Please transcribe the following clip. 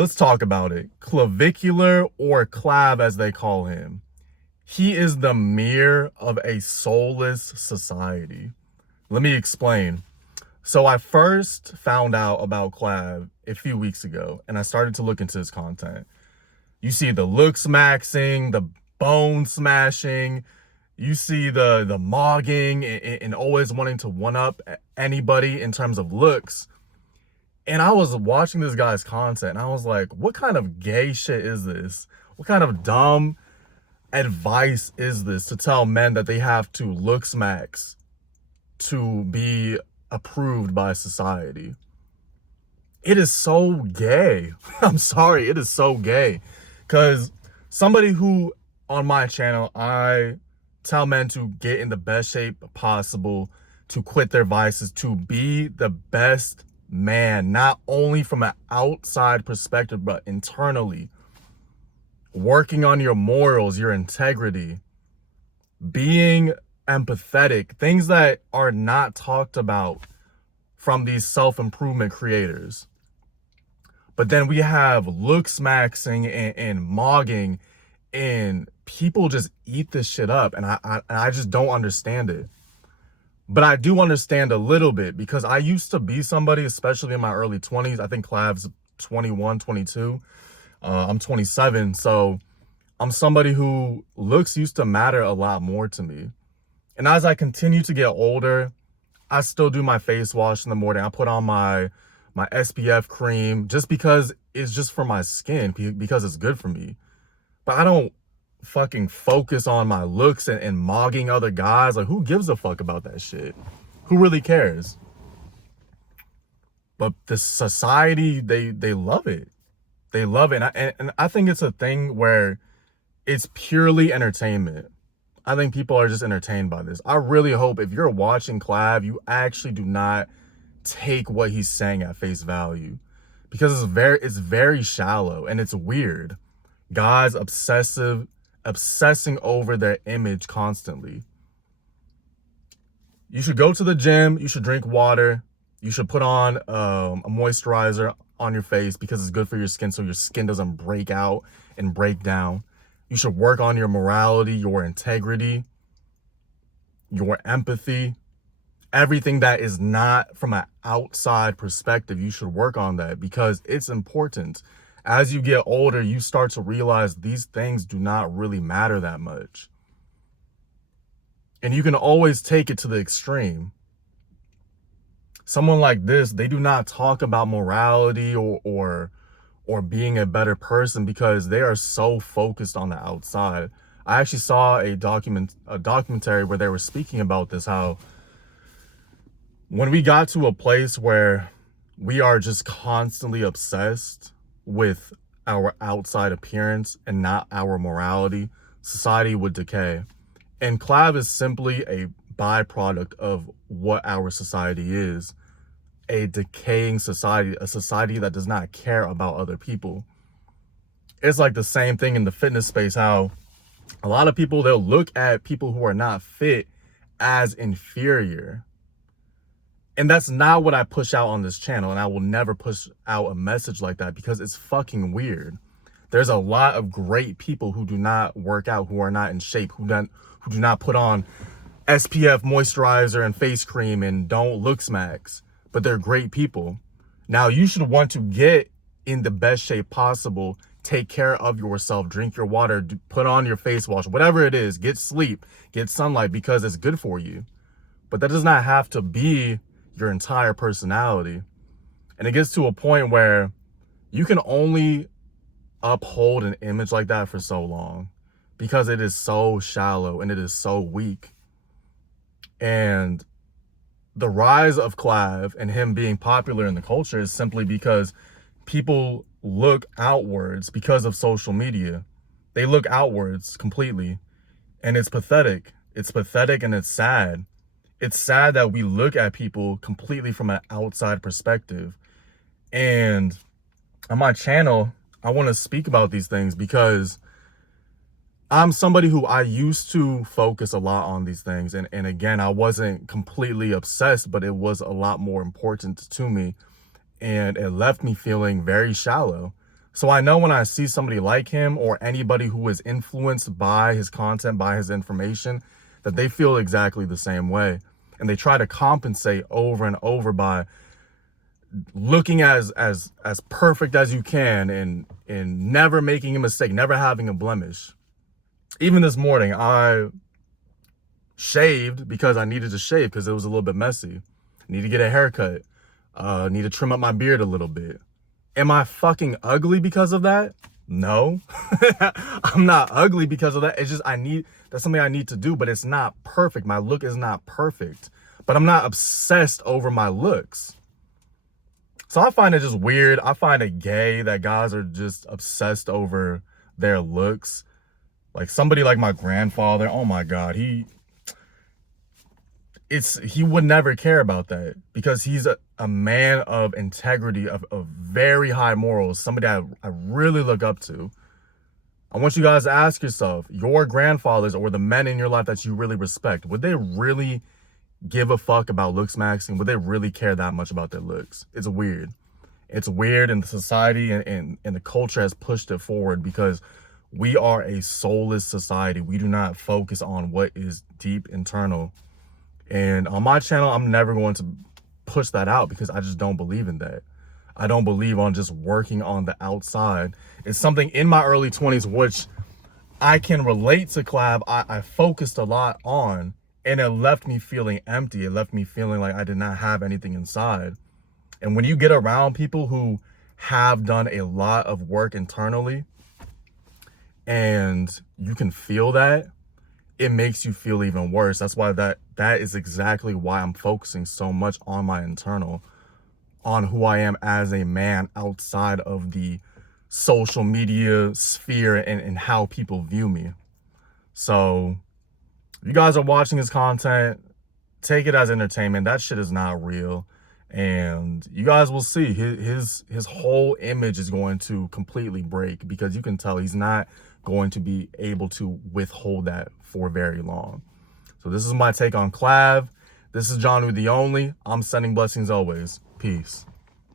Let's talk about it. Clavicular, or Clav as they call him. He is the mirror of a soulless society. Let me explain. So I first found out about Clav a few weeks ago, and I started to look into his content. You see the looks maxing, the bone smashing, you see the mogging and always wanting to one up anybody in terms of looks. And I was watching this guy's content and I was like, what kind of gay shit is this? What kind of dumb advice is this to tell men that they have to looks max to be approved by society? It is so gay. I'm sorry, it is so gay. Because somebody who on my channel, I tell men to get in the best shape possible, to quit their vices, to be the best man, not only from an outside perspective, but internally. Working on your morals, your integrity, being empathetic, things that are not talked about from these self-improvement creators. But then we have looks maxing and mogging, and people just eat this shit up, and I just don't understand it. But I do understand a little bit, because I used to be somebody, especially in my early 20s. I think Clav's 21, 22. I'm 27, so I'm somebody who looks used to matter a lot more to me. And as I continue to get older, I still do my face wash in the morning. I put on my SPF cream just because it's just for my skin, because it's good for me. But I don't fucking focus on my looks and mogging other guys. Like, who gives a fuck about that shit? Who really cares? But the society, they love it. They love it. And I think it's a thing where it's purely entertainment. I think people are just entertained by this. I really hope if you're watching Clav, you actually do not take what he's saying at face value, because it's very shallow and it's weird. Guys obsessing over their image constantly. You should go to the gym, you should drink water, you should put on a moisturizer on your face because it's good for your skin, so your skin doesn't break out and break down. You should work on your morality, your integrity, your empathy. Everything that is not from an outside perspective, you should work on that, because it's important. As you get older, you start to realize these things do not really matter that much. And you can always take it to the extreme. Someone like this, they do not talk about morality or being a better person, because they are so focused on the outside. I actually saw a documentary where they were speaking about this, how when we got to a place where we are just constantly obsessed with our outside appearance and not our morality, society would decay. And Clav is simply a byproduct of what our society is. A decaying society, a society that does not care about other people. It's like the same thing in the fitness space, how a lot of people, they'll look at people who are not fit as inferior. And that's not what I push out on this channel, and I will never push out a message like that, because it's fucking weird. There's a lot of great people who do not work out, who are not in shape, who do not put on SPF moisturizer and face cream and don't look smacks, but they're great people. Now, you should want to get in the best shape possible, take care of yourself, drink your water, put on your face wash, whatever it is, get sleep, get sunlight, because it's good for you. But that does not have to be your entire personality. And it gets to a point where you can only uphold an image like that for so long, because it is so shallow and it is so weak. And the rise of Clav and him being popular in the culture is simply because people look outwards because of social media. They look outwards completely, and it's pathetic. It's pathetic and it's sad. It's sad that we look at people completely from an outside perspective. And on my channel, I want to speak about these things because I'm somebody who I used to focus a lot on these things. And again, I wasn't completely obsessed, but it was a lot more important to me. And it left me feeling very shallow. So I know when I see somebody like him or anybody who is influenced by his content, by his information, that they feel exactly the same way. And they try to compensate over and over by looking as perfect as you can and never making a mistake, never having a blemish. Even this morning, I shaved because I needed to shave because it was a little bit messy. Need to get a haircut. Need to trim up my beard a little bit. Am I fucking ugly because of that? No. I'm not ugly because of that. It's just that's something I need to do, but it's not perfect. My look is not perfect. But I'm not obsessed over my looks. So I find it just weird. I find it gay that guys are just obsessed over their looks. Like somebody like my grandfather, oh my God, he would never care about that because he's a man of integrity, of very high morals, somebody I really look up to. I want you guys to ask yourself, your grandfathers or the men in your life that you really respect, would they really give a fuck about looks maxing? Would they really care that much about their looks? It's weird. It's weird, and the society and the culture has pushed it forward because we are a soulless society. We do not focus on what is deep internal. And on my channel, I'm never going to push that out because I just don't believe in that. I don't believe on just working on the outside. It's something in my early 20s, which I can relate to Clav. I focused a lot on, and it left me feeling empty. It left me feeling like I did not have anything inside. And when you get around people who have done a lot of work internally and you can feel that, it makes you feel even worse. That's why that is exactly why I'm focusing so much on my internal, on who I am as a man outside of the social media sphere and how people view me. So if you guys are watching his content, take it as entertainment. That shit is not real. And you guys will see his whole image is going to completely break because you can tell he's not going to be able to withhold that for very long. So this is my take on Clav. This is John Woo the Only. I'm sending blessings always. Peace.